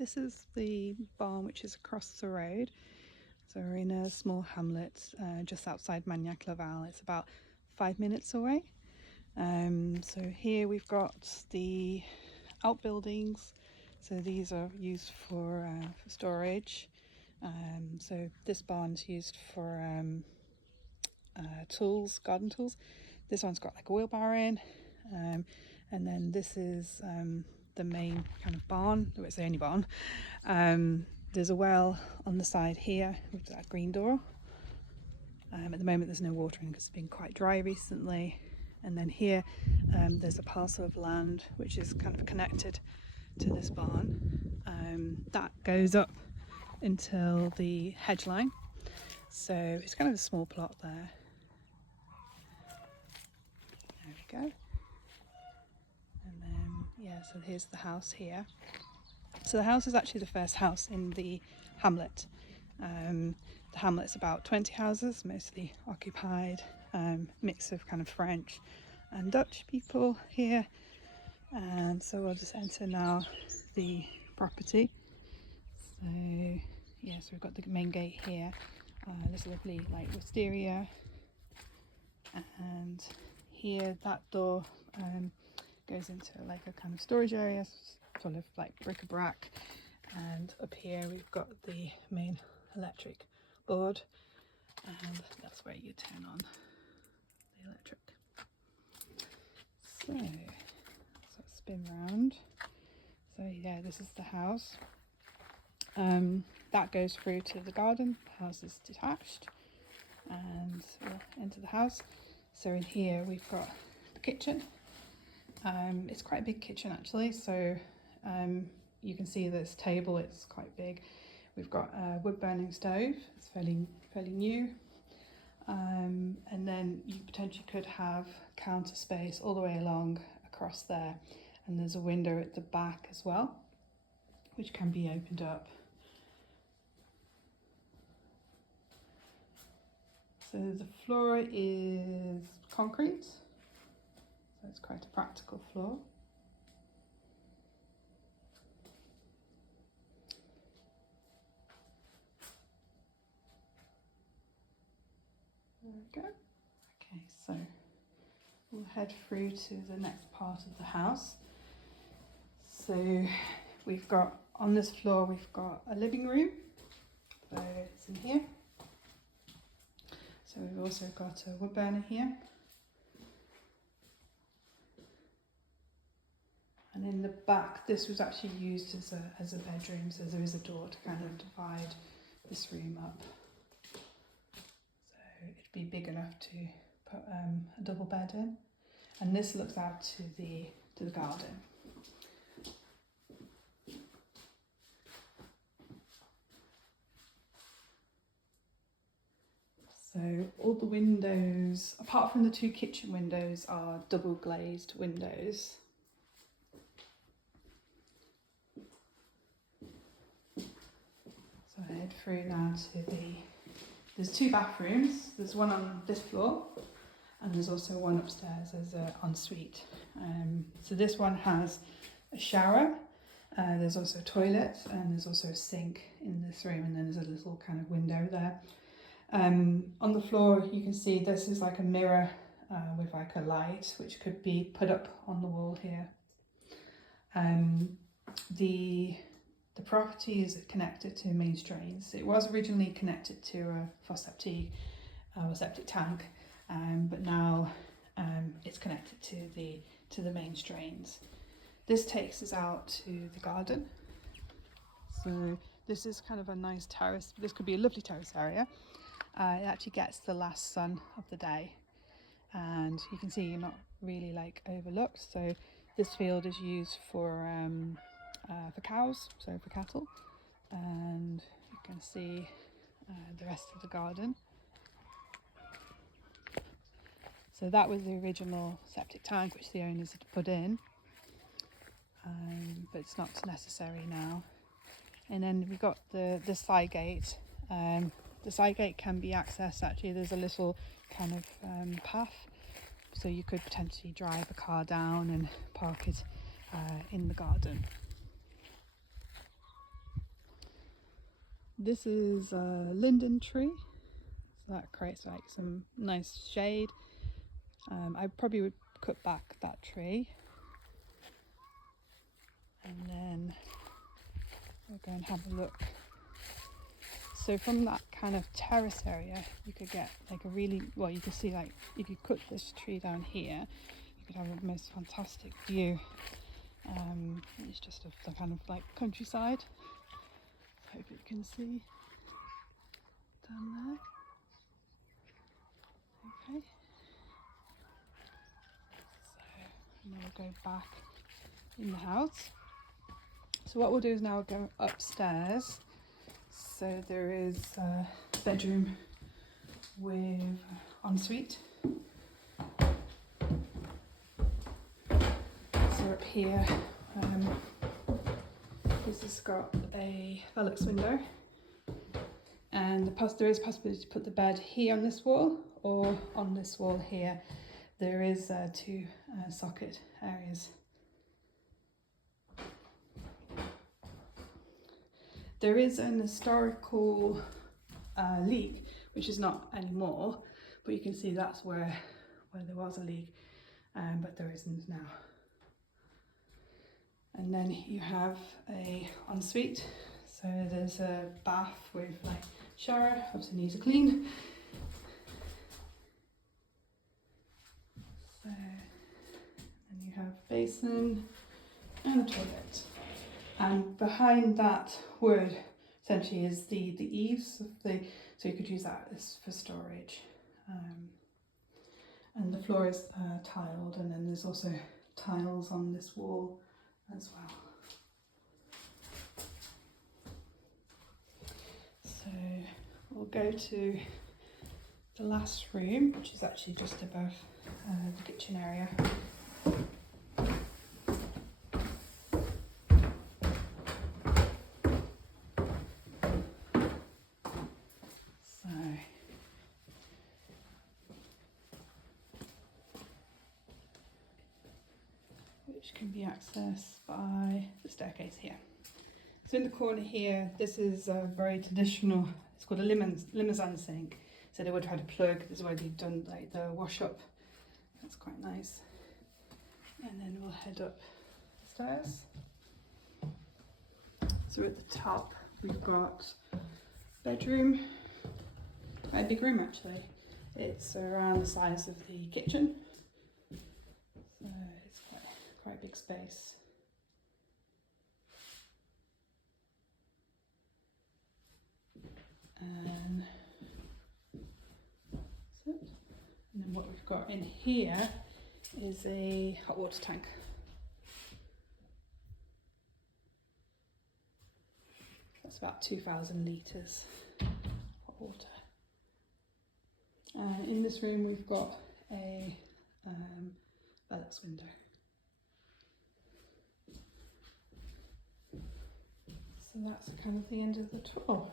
this is the barn which is across the road. So we're in a small hamlet just outside Magnac-Laval. It's about 5 minutes away. So here we've got the outbuildings. So these are used for storage. So this barn's used for tools, garden tools. This one's got like a wheelbarrow in, and then this is the main kind of barn. It's the only barn. There's a well on the side here with that green door. At the moment there's no watering because it's been quite dry recently. And then here there's a parcel of land which is kind of connected to this barn. That goes up until the hedge line. So it's kind of a small plot there. There we go. And then, yeah, so here's the house here. So the house is actually the first house in the hamlet. The hamlet's about 20 houses, mostly occupied, mix of kind of French and Dutch people here. And so we'll just enter now the property. So yeah, so we've got the main gate here. There's a lovely like wisteria, and here that door goes into like a kind of storage area, sort of like bric-a-brac. And up here we've got the main electric board, and that's where you turn on the electric. So spin round. So yeah, this is the house. That goes through to the garden. The house is detached, and we'll enter the house. So in here we've got the kitchen. It's quite a big kitchen actually, so you can see this table, it's quite big. We've got a wood burning stove, it's fairly new. And then you potentially could have counter space all the way along across there, and there's a window at the back as well which can be opened up. So the floor is concrete, so it's quite a practical floor. There we go. Okay, so we'll head through to the next part of the house. So we've got, on this floor, we've got a living room. So it's in here. So we've also got a wood burner here. And in the back, this was actually used as a bedroom, so there is a door to kind of divide this room up. So it'd be big enough to put a double bed in. And this looks out to the garden. So all the windows, apart from the two kitchen windows, are double glazed windows. So I head through now to there's two bathrooms. There's one on this floor, and there's also one upstairs as an ensuite. So this one has a shower. There's also a toilet, and there's also a sink in this room, and then there's a little kind of window there. On the floor you can see this is like a mirror with like a light which could be put up on the wall here. The property is connected to mains drains. It was originally connected to a fosse septique or septic tank, but now it's connected to the mains drains. This takes us out to the garden. So this is kind of a nice terrace. This could be a lovely terrace area. It actually gets the last sun of the day, and you can see you're not really like overlooked. So this field is used for cows, so for cattle, and you can see the rest of the garden. So that was the original septic tank which the owners had put in, but it's not necessary now. And then we've got the side gate. The side gate can be accessed, actually there's a little kind of path, so you could potentially drive a car down and park it in the garden. This is a linden tree, so that creates like some nice shade. I probably would cut back that tree, and then we'll go and have a look. So from that kind of terrace area, you could get like a really, well, you could see like if you cut this tree down here, you could have a most fantastic view. It's just a kind of like countryside. Hope you can see down there. Okay. So and then we'll go back in the house. So what we'll do is now go upstairs. So there is a bedroom with ensuite. So up here, this has got a Velux window, and there is possibility to put the bed here on this wall or on this wall here. There is two socket areas. There is an historical leak, which is not anymore, but you can see that's where there was a leak, but there isn't now. And then you have a ensuite, so there's a bath with like shower, obviously needs a clean. So, and you have basin and a toilet. And behind that wood essentially is the eaves of so you could use that as for storage. And the floor is tiled, and then there's also tiles on this wall as well. So we'll go to the last room, which is actually just above the kitchen area. Which can be accessed by the staircase here. So in the corner here, this is a very traditional, it's called a Limousin sink. So they would have had a plug, this is where they've done like the wash up. That's quite nice. And then we'll head up the stairs. So at the top, we've got bedroom, quite a big room actually. It's around the size of the kitchen. So it's quite a big space. And that's it. And then what we've got in here is a hot water tank. That's about 2,000 litres hot water. And in this room we've got a Velux window. So that's kind of the end of the tour.